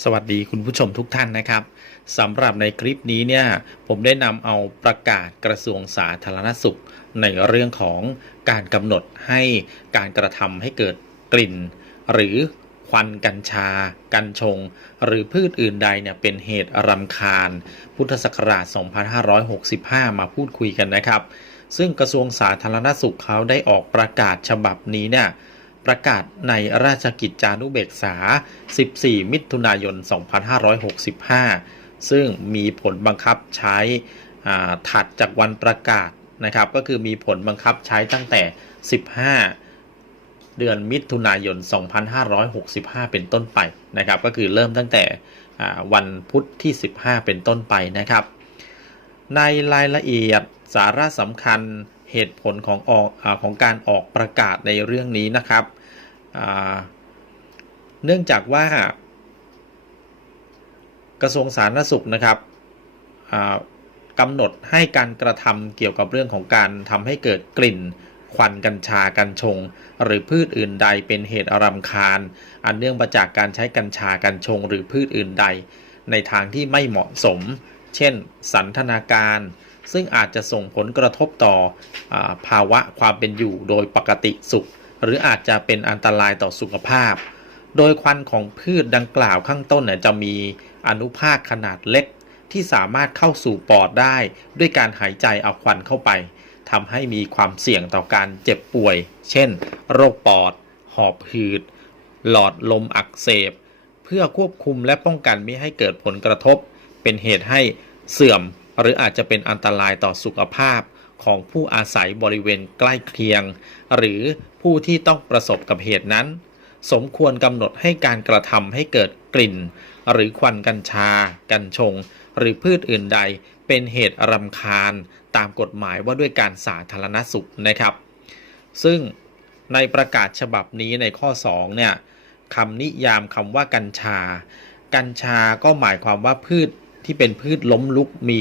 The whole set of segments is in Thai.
สวัสดีคุณผู้ชมทุกท่านนะครับสำหรับในคลิปนี้เนี่ยผมได้นำเอาประกาศกระทรวงสาธารณสุข ในเรื่องของการกำหนดให้การกระทำให้เกิดกลิ่น หรือควันกัญชา กัญชง หรือพืชอื่นใดเนี่ยเป็นเหตุรำคาญ พุทธศักราช 2565 มาพูดคุยกันนะครับ ซึ่งกระทรวงสาธารณสุขเขาได้ออกประกาศฉบับนี้เนี่ย ประกาศในราชกิจจานุเบกษา 14 มิถุนายน 2565 ซึ่งมีผลบังคับใช้ถัดจากวันประกาศนะครับ ก็คือมีผลบังคับใช้ตั้งแต่ 15 เดือนมิถุนายน 2565 เป็นต้นไปนะครับ ก็คือเริ่มตั้งแต่วันพุธที่ 15 เป็นต้นไปนะครับ ในรายละเอียดสาระสำคัญ เหตุผลของออกอของการออกประกาศในเรื่องนี้นะครับเนื่องจากว่ากระทรวงสาธารณสุขนะครับกำหนดให้การกระทำเกี่ยวกับเรื่องของการทำให้เกิดกลิ่นควันกัญชากัญชง หรือพืชอื่นใดเป็นเหตุอารำคาญ อันเนื่องมาจากการใช้กัญชากัญชง หรือพืชอื่นใด ในทางที่ไม่เหมาะสม เช่น สันทนาการ ซึ่งอาจจะส่งผลกระทบต่ออภาวะความเป็นอยู่โดยปกติสุข หรืออาจจะเป็นอันตรายต่อสุขภาพ โดยควันของพืชดังกล่าวข้างต้นจะมีอนุภาคขนาดเล็ก ที่สามารถเข้าสู่ปอดได้ ด้วยการหายใจเอาควันเข้าไปทำให้มีความเสี่ยงต่อการเจ็บป่วย เช่น โรคปอด หอบหืด หลอดลมอักเสบ เพื่อควบคุมและป้องกันไม่ให้เกิดผลกระทบ เป็นเหตุให้เสื่อม หรืออาจจะเป็นอันตรายต่อสุขภาพของผู้อาศัยบริเวณใกล้เคียง หรือผู้ที่ต้องประสบกับเหตุนั้น สมควรกำหนดให้การกระทำให้เกิดกลิ่น หรือควันกัญชา กัญชง หรือพืชอื่นใด เป็นเหตุรำคาญ ตามกฎหมายว่าด้วยการสาธารณสุขนะครับ ซึ่งในประกาศฉบับนี้ในข้อ 2 เนี่ยคำนิยามคำว่ากัญชา กัญชาก็หมายความว่าพืช ที่เป็นพืชล้มลุกมี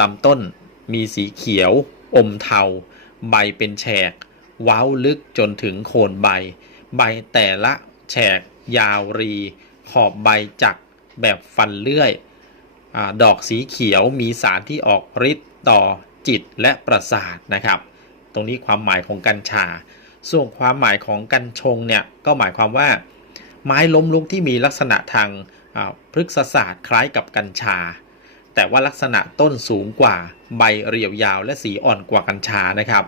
ลำต้น มีสีเขียว อมเทา ใบเป็นแฉก ว้าวลึกจนถึงโคนใบ ใบแต่ละแฉก ยาวรี ขอบใบจักแบบฟันเลื่อยอดอกสีเขียวมีสารที่ออกฤทธิ์ต่อจิตและประสาทนะครับ ตรงนี้ความหมายของกัญชา ส่วนความหมายของกัญชงเนี่ยก็หมายความว่า ไม้ล้มลุกที่มีลักษณะทาง พฤกษศาสตร์คล้ายกับกัญชา แต่ว่าลักษณะต้นสูงกว่าใบเรียวยาวและสีอ่อนกว่ากัญชานะครับ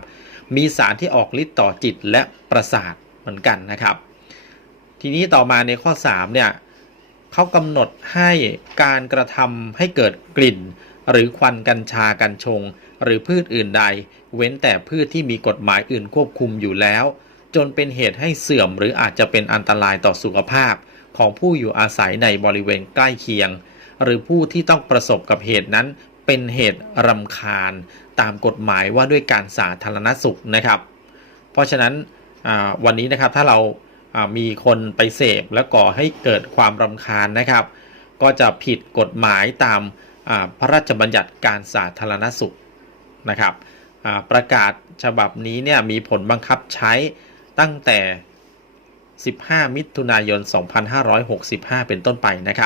มีสารที่ออกฤทธิ์ต่อจิตและประสาทเหมือนกันนะครับ ทีนี้ต่อมาในข้อ3เนี่ยเขากำหนดให้การกระทำให้เกิดกลิ่น หรือควันกัญชากัญชง หรือพืชอื่นใด เว้นแต่พืชที่มีกฎหมายอื่นควบคุมอยู่แล้ว จนเป็นเหตุให้เสื่อมหรืออาจจะเป็นอันตรายต่อสุขภาพ ของผู้อยู่อาศัยในบริเวณใกล้เคียง หรือผู้ที่ต้องประสบกับเหตุนั้นเป็นเหตุรำคาญ ตามกฎหมายว่าด้วยการสาธารณสุขนะครับ เพราะฉะนั้นวันนี้นะครับถ้าเรามีคนไปเสพและก่อให้เกิดความรำคาญนะครับ ก็จะผิดกฎหมายตามพระราชบัญญัติการสาธารณสุขนะครับประกาศฉบับนี้เนี่ยมีผลบังคับใช้ตั้งแต่ 15 มิถุนายน 2565 เป็นต้นไปนะครับ